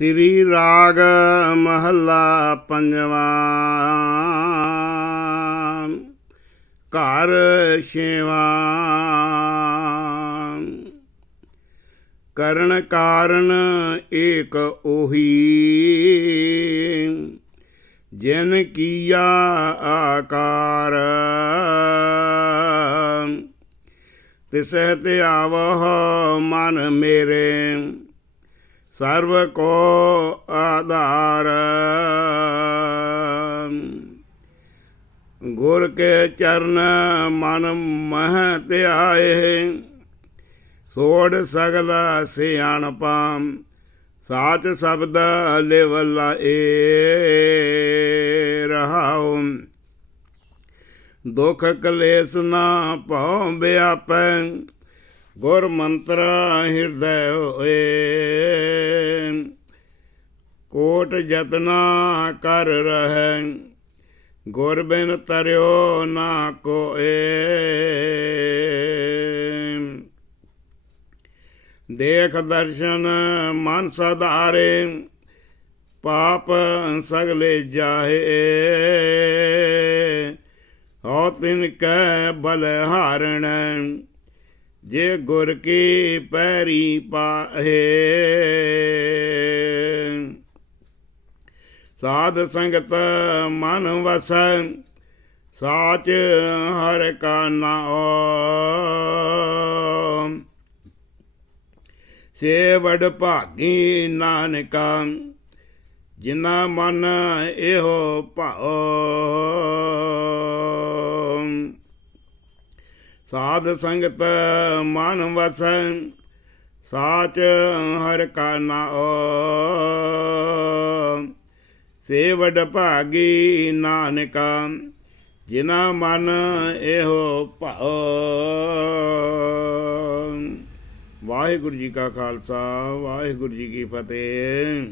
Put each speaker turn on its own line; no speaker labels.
ਸ੍ਰੀ ਰਾਗ ਮਹੱਲਾ ਪੰਜਵਾਂ। ਘਰ ਛੇਵਾਂ। ਕਰਨ ਕਾਰਨ ਏਕ ਉਹੀ। ਜਿਨ ਕੀਆ ਆਕਾਰ। ਤਿਸਹਿ ਤੇ ਆਵਹ ਮਨ ਮੇਰੇ। ਸਰਬ ਕੋ ਆਧਾਰ। ਗੁਰ ਕੇ ਚਰਨ ਮਨ ਮਹ ਧਿਆਏ, ਸੋੜ ਸਗਲ ਸਿਆਣਪਾ, ਸਾਚ ਸ਼ਬਦ ਲਿਵ ਏ ਰਹਾਉ। ਦੁਖ ਕਲੇਸ਼ ਨਾ ਭਉ ਵਿਆਪੈ ਗੁਰ ਮੰਤਰ ਹਿਰਦੈ ਹੋਏ। ਕੋਟ ਜਤਨਾ ਕਰ ਰਹਿ, ਗੁਰ ਬਿਨ ਤਰਿਓ ਨਾ ਕੋਏ। ਦੇਖ ਦਰਸ਼ਨ ਮਨ ਸਧਾਰੇ, ਪਾਪ ਸਗਲੇ ਜਾਹੇ। ਹੋ ਤਿਨ ਕੈ ਬਲ ਹਾਰਣ ਜੇ ਗੁਰ ਕੀ ਪੈਰੀ ਪਾਹੇ। ਸਾਧ ਸੰਗਤ ਮਨ ਵਸੈ, ਸਾਚ ਹਰ ਕਾ ਨਾਮ। ਸੇਵੜ ਭਾਗੀ ਨਾਨਕਾ ਜਿਨਾ ਮਨ ਇਹੋ ਭਾਉ। ਸਾਧ ਸੰਗਤ ਮਨ ਵਸੈ ਸਾਚ ਹਰ ਕਾ ਨਾਉ। ਸੇਵਡ ਭਾਗੀ ਨਾਨਕਾ, ਜਿਨਾ ਮਨ ਇਹੋ ਭਾਉ। ਵਾਹਿਗੁਰੂ ਜੀ ਕਾ ਖਾਲਸਾ, ਵਾਹਿਗੁਰੂ ਜੀ ਕੀ ਫਤਿਹ।